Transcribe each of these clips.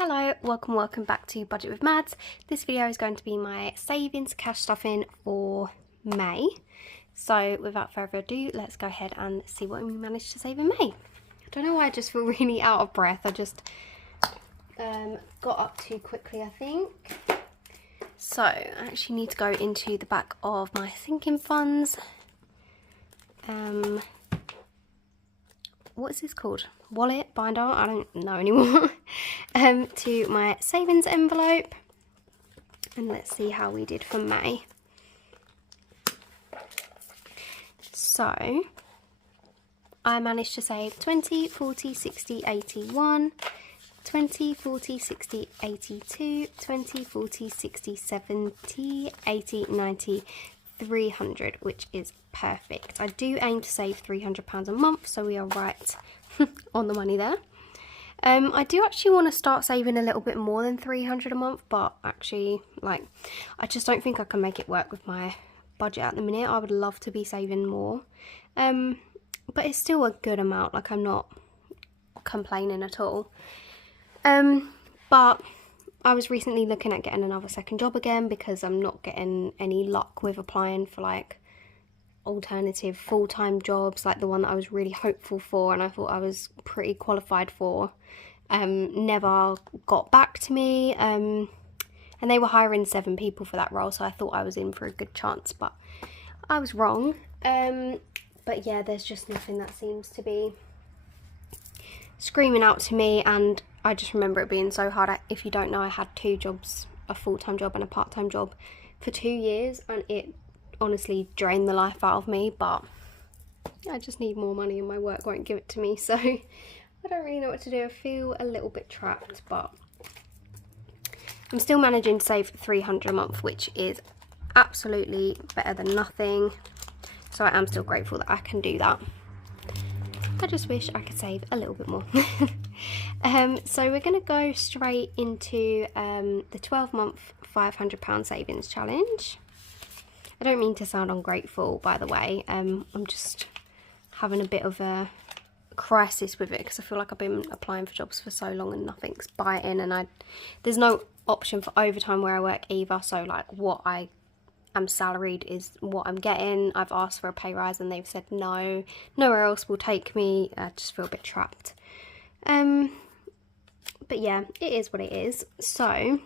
Hello, welcome back to Budget with Mads. This video is going to be my savings cash stuffing for May. So without further ado, let's go ahead and see what we managed to save in May. I don't know why I just feel really out of breath. I just got up too quickly, I think. So I actually need to go into the back of my sinking funds. What is this called? Wallet, binder, I don't know anymore. To my savings envelope, and let's see how we did for May. So I managed to save 20, 40, 60, 81, 20, 40, 60, 82, 20, 40, 60, 70, 80, 90, 300, which is perfect. I do aim to save £300 a month, so we are right on the money there. I do actually want to start saving a little bit more than 300 a month, but actually, like, I just don't think I can make it work with my budget at the minute. I would love to be saving more, but it's still a good amount. Like, I'm not complaining at all. But I was recently looking at getting another second job again because I'm not getting any luck with applying for like alternative full-time jobs, like the one that I was really hopeful for and I thought I was pretty qualified for. Never got back to me, and they were hiring 7 people for that role, so I thought I was in for a good chance, but I was wrong. But yeah, there's just nothing that seems to be screaming out to me, and I just remember it being so hard. If you don't know, I had 2 jobs, a full-time job and a part-time job for 2 years, and it honestly drained the life out of me, but I just need more money and my work won't give it to me, so I don't really know what to do. I feel a little bit trapped, but I'm still managing to save 300 a month, which is absolutely better than nothing, so I am still grateful that I can do that. I just wish I could save a little bit more. So we're going to go straight into the 12-month £500 savings challenge. I don't mean to sound ungrateful, by the way. I'm just having a bit of a crisis with it because I feel like I've been applying for jobs for so long and nothing's biting, and there's no option for overtime where I work either, so like what I am salaried is what I'm getting. I've asked for a pay rise and they've said no, nowhere else will take me. I just feel a bit trapped. But yeah, it is what it is. So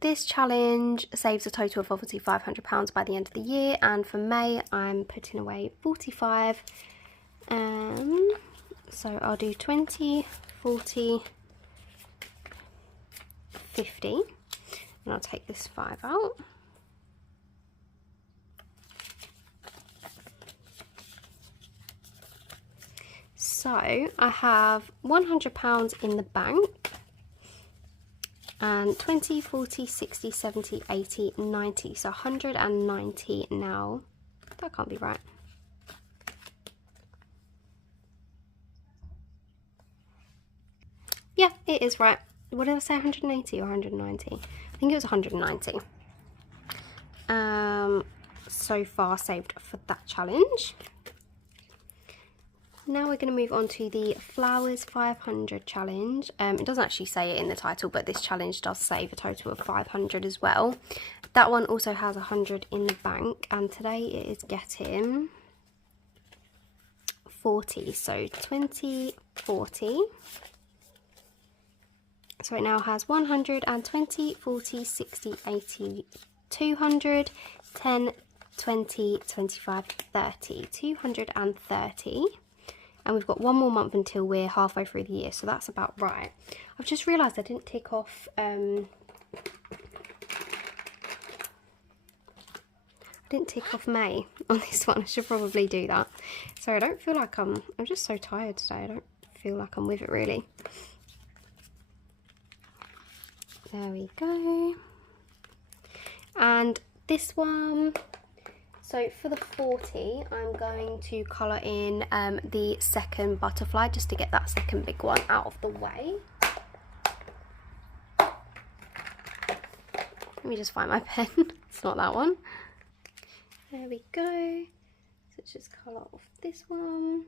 this challenge saves a total of obviously £500 by the end of the year, and for May I'm putting away 45. So I'll do 20, 40, 50, and I'll take this 5 out. So I have £100 in the bank, and 20, 40, 60, 70, 80, 90, so 190 now. That can't be right. Yeah, it is right. What did I say, 180 or 190? I think it was 190. So far saved for that challenge. Now we're going to move on to the Flowers 500 challenge. It doesn't actually say it in the title, but this challenge does save a total of 500 as well. That one also has 100 in the bank, and today it is getting 40. So 20, 40. So it now has 100 and 20, 40, 60, 80, 200, 10, 20, 25, 30, 230. And we've got one more month until we're halfway through the year, so that's about right. I've just realised I didn't tick off May on this one. I should probably do that. So I don't feel like I'm just so tired today. I don't feel like I'm with it really. There we go. And this one, so for the 40, I'm going to colour in the second butterfly just to get that second big one out of the way. Let me just find my pen. It's not that one. There we go. So let's just colour off this one.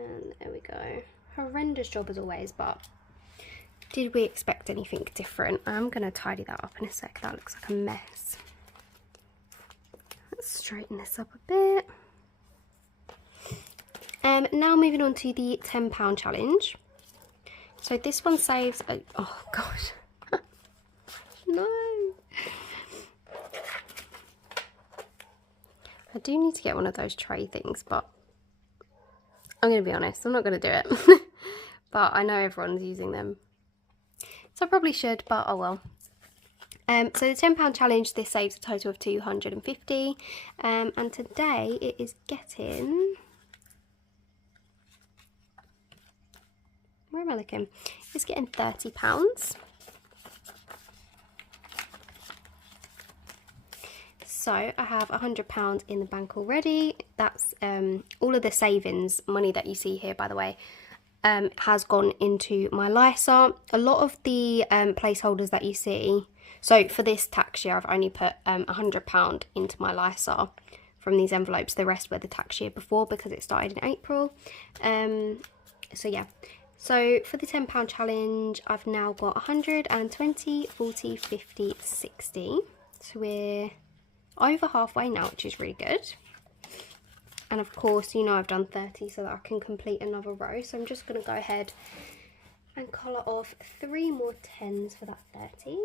And there we go. Horrendous job as always, but did we expect anything different? I'm going to tidy that up in a sec. That looks like a mess. Let's straighten this up a bit. Now moving on to the £10 challenge. So this one saves, oh gosh, no. I do need to get one of those tray things, but I'm going to be honest, I'm not going to do it. But I know everyone's using them, so I probably should, but oh well. So the £10 challenge, this saves a total of 250, and today it is getting, where am I looking? It's getting £30. So I have £100 in the bank already. That's all of the savings money that you see here, by the way, has gone into my LISA. A lot of the placeholders that you see, so for this tax year I've only put £100 into my LISA from these envelopes. The rest were the tax year before because it started in April. So yeah. So for the £10 challenge, I've now got 120, 40, 50, 60. So we're over halfway now, which is really good. And of course, you know I've done 30 so that I can complete another row. So I'm just going to go ahead and colour off 3 more 10s for that 30.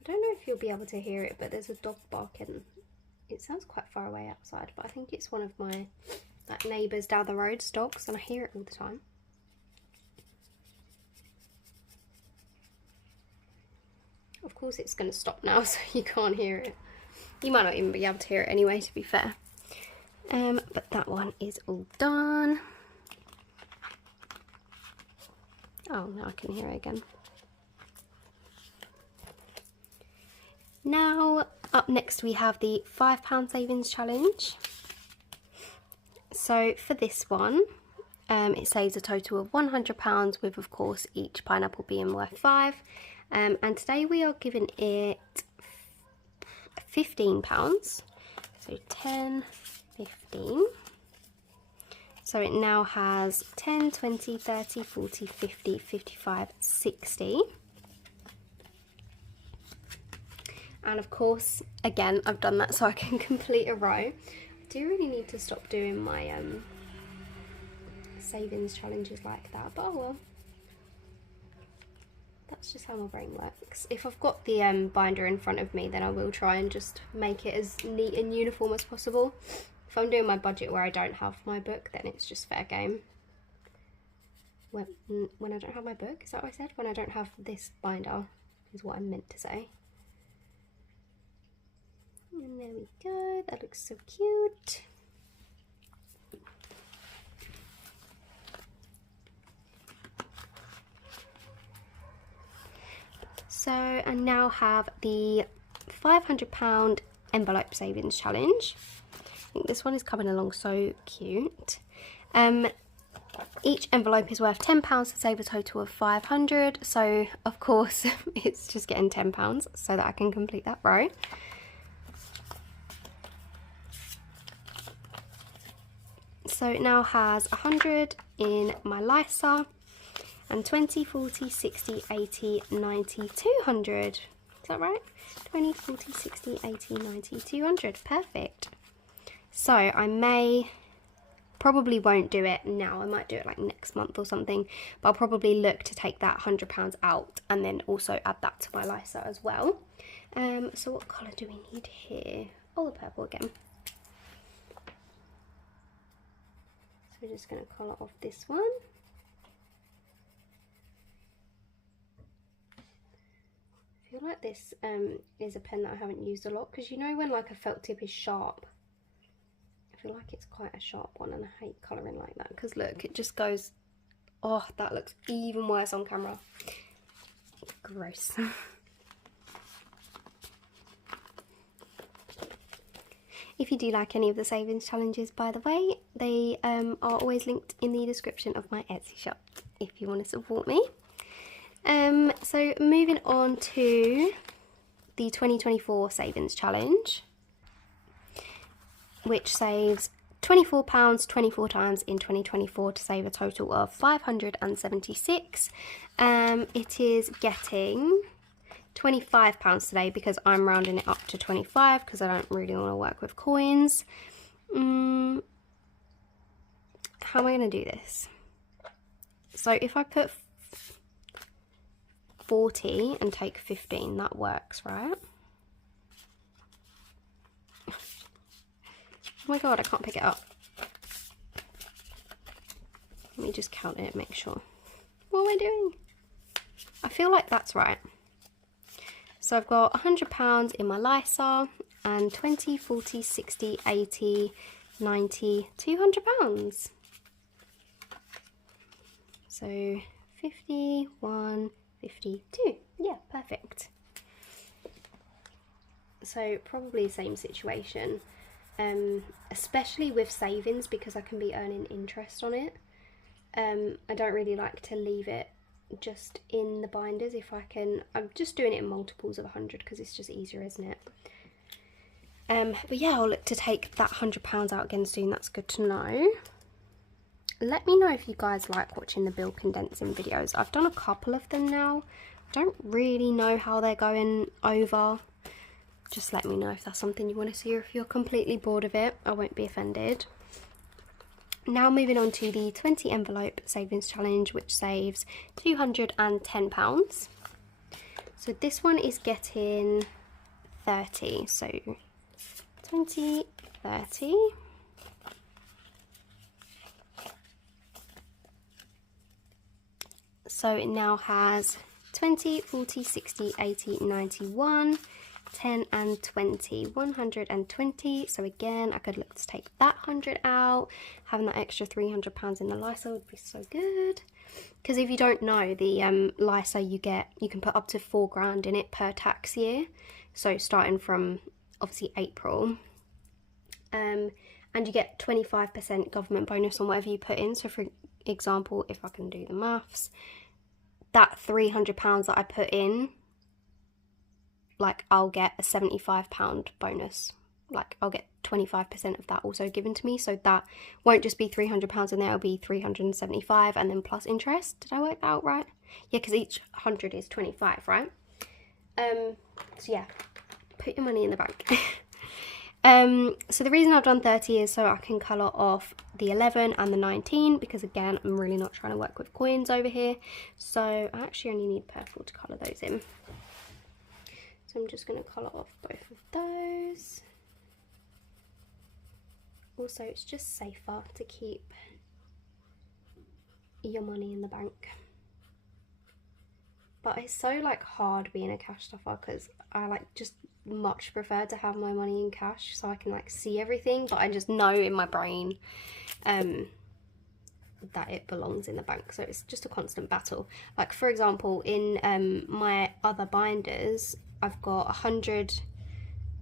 I don't know if you'll be able to hear it, but there's a dog barking. It sounds quite far away outside, but I think it's one of my neighbours down the road's dogs, and I hear it all the time. Of course it's going to stop now, so you can't hear it. You might not even be able to hear it anyway, to be fair. But that one is all done. Oh, now I can hear it again. Now, up next we have the £5 savings challenge. So for this one, it saves a total of £100 with, of course, each pineapple being worth 5. And today we are giving it £15. So 10, 15. So it now has 10, 20, 30, 40, 50, 55, 60. And of course, again, I've done that so I can complete a row. I do really need to stop doing my savings challenges like that, but oh well. That's just how my brain works. If I've got the binder in front of me, then I will try and just make it as neat and uniform as possible. If I'm doing my budget where I don't have my book, then it's just fair game. When I don't have my book, is that what I said? When I don't have this binder is what I meant to say. And there we go, that looks so cute. So I now have the £500 envelope savings challenge. I think this one is coming along so cute. Each envelope is worth £10 to save a total of 500. So of course it's just getting £10 so that I can complete that row. So it now has 100 in my LISA and 20, 40, 60, 80, 90, 200. Is that right? 20, 40, 60, 80, 90, 200. Perfect. So I probably won't do it now. I might do it like next month or something. But I'll probably look to take that £100 out and then also add that to my LISA as well. So what colour do we need here? Oh, the purple again. So we're just going to colour off this one. I feel like this is a pen that I haven't used a lot, because you know when like a felt tip is sharp, I feel like it's quite a sharp one, and I hate colouring like that because look, it just goes, oh, that looks even worse on camera. Gross. If you do like any of the savings challenges, by the way, they are always linked in the description of my Etsy shop if you want to support me. So moving on to the 2024 savings challenge, which saves £24 24 times in 2024 to save a total of £576. It is getting £25 today because I'm rounding it up to 25 because I don't really want to work with coins. How am I going to do this? So if I put 40 and take 15, that works, right? Oh my god, I can't pick it up. Let me just count it, make sure. What am I doing? I feel like that's right. So I've got £100 in my Lysar and 20, 40, 60, 80, 90, £200. So 51, 52. Yeah, perfect. So probably the same situation, especially with savings because I can be earning interest on it. I don't really like to leave it just in the binders if I can. I'm just doing it in multiples of 100 because it's just easier, isn't it? But yeah, I'll look to take that £100 out again soon. That's good to know. Let me know if you guys like watching the bill condensing videos. I've done a couple of them now. I don't really know how they're going over. Just let me know if that's something you want to see, or if you're completely bored of it. I won't be offended. Now moving on to the 20 envelope savings challenge, which saves £210. So this one is getting 30. So 20, 30. So it now has 20, 40, 60, 80, 91, 10 and 20, 120. So again, I could look to take that 100 out. Having that extra £300 in the Lysar would be so good. Because if you don't know, the Lysar you can put up to £4,000 in it per tax year. So starting from obviously April. And you get 25% government bonus on whatever you put in. So for example, if I can do the maths, that £300 that I put in, like I'll get a £75 bonus. Like I'll get 25% of that also given to me. So that won't just be £300 in there, it'll be 375 and then plus interest. Did I work that out right? Yeah, because each 100 is 25, right? So yeah, put your money in the bank. So the reason I've done 30 is so I can colour off the 11 and the 19, because again, I'm really not trying to work with coins over here. So I actually only need purple to colour those in. So I'm just going to colour off both of those. Also, it's just safer to keep your money in the bank. But it's so like hard being a cash stuffer because I like just much prefer to have my money in cash so I can like see everything, but I just know in my brain that it belongs in the bank, so it's just a constant battle. Like for example, in my other binders, I've got 100.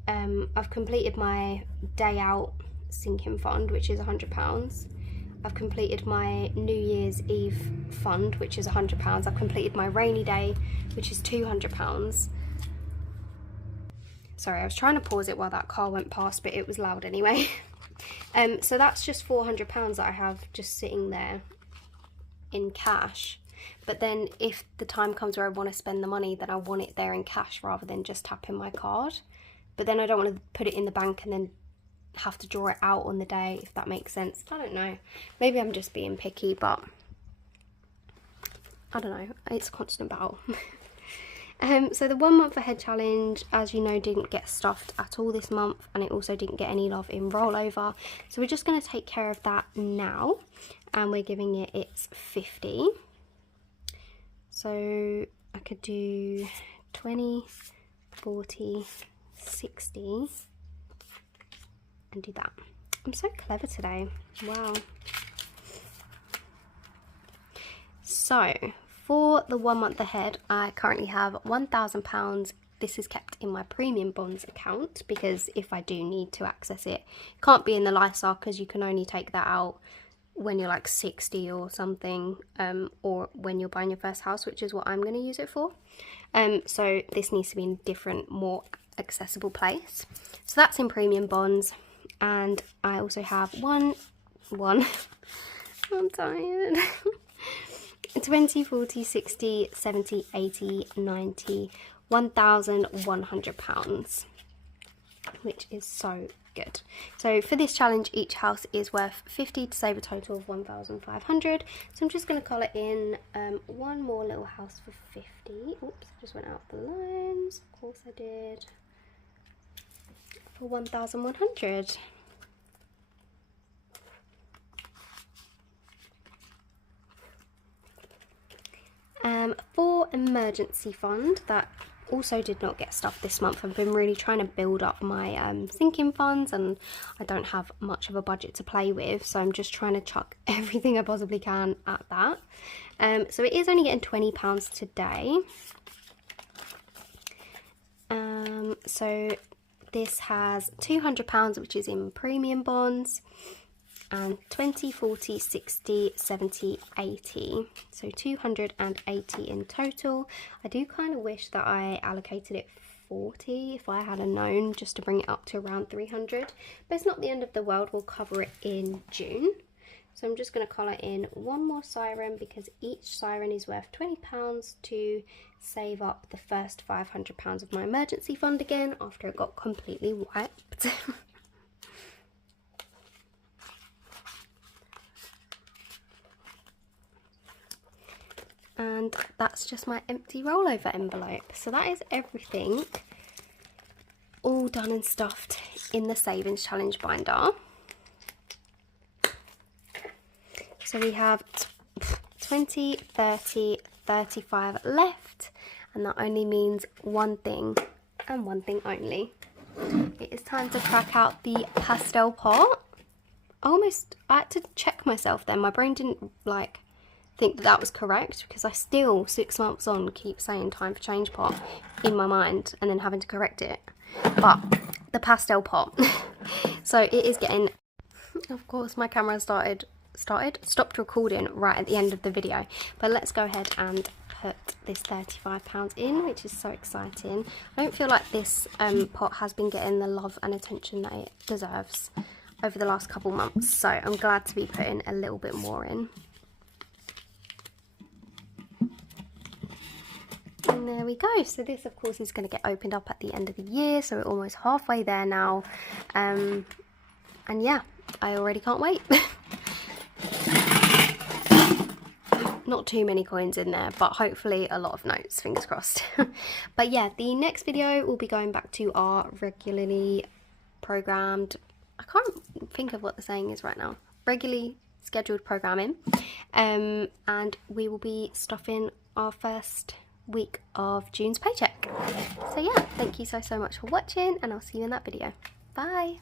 I've completed my day out sinking fund, which is £100. I've completed my New Year's Eve fund, which is £100. I've completed my rainy day, which is £200. Sorry, I was trying to pause it while that car went past, but it was loud anyway. So that's just £400 that I have just sitting there in cash. But then if the time comes where I want to spend the money, then I want it there in cash rather than just tapping my card. But then I don't want to put it in the bank and then have to draw it out on the day, if that makes sense. I don't know. Maybe I'm just being picky, but I don't know. It's a constant battle. So the 1 month ahead challenge, as you know, didn't get stuffed at all this month, and it also didn't get any love in rollover. So we're just going to take care of that now, and we're giving it its 50. So I could do 20, 40, 60, and do that. I'm so clever today. Wow. So for the 1 month ahead, I currently have £1,000. This is kept in my premium bonds account because if I do need to access it, can't be in the Lysar because you can only take that out when you're like 60 or something, or when you're buying your first house, which is what I'm going to use it for. So this needs to be in a different, more accessible place. So that's in premium bonds. And I also have one I'm tired 20, 40, 60, 70, 80, 90, £1,100, which is so good. So for this challenge, each house is worth 50 to save a total of 1,500. So I'm just going to colour in one more little house for 50. Oops, I just went out the lines. Of course I did. For 1,100. For emergency fund, that also did not get stuffed this month. I've been really trying to build up my sinking funds, and I don't have much of a budget to play with, so I'm just trying to chuck everything I possibly can at that. So it is only getting £20 today. So this has £200, which is in premium bonds, and 20, 40, 60, 70, 80. So 280 in total. I do kind of wish that I allocated it 40 if I had known, just to bring it up to around 300. But it's not the end of the world, we'll cover it in June. So I'm just going to colour in one more siren, because each siren is worth £20 to save up the first £500 of my emergency fund again after it got completely wiped. And that's just my empty rollover envelope. So that is everything all done and stuffed in the savings challenge binder. So we have 20, 30, 35 left, and that only means one thing and one thing only. It is time to crack out the Pastel Pot. I had to check myself then. My brain didn't think that was correct, because I still 6 months on keep saying time for change pot in my mind and then having to correct it. But the Pastel Pot. So it is getting, of course my camera stopped recording right at the end of the video, but let's go ahead and put this £35 in, which is so exciting. I don't feel like this pot has been getting the love and attention that it deserves over the last couple months, so I'm glad to be putting a little bit more in. And there we go. So this of course is going to get opened up at the end of the year, so we're almost halfway there now, and yeah, I already can't wait. Not too many coins in there, but hopefully a lot of notes, fingers crossed. But yeah, the next video will be going back to our regularly programmed, I can't think of what the saying is right now, regularly scheduled programming, and we will be stuffing our first week of June's paycheck. So yeah, thank you so much for watching, and I'll see you in that video. Bye.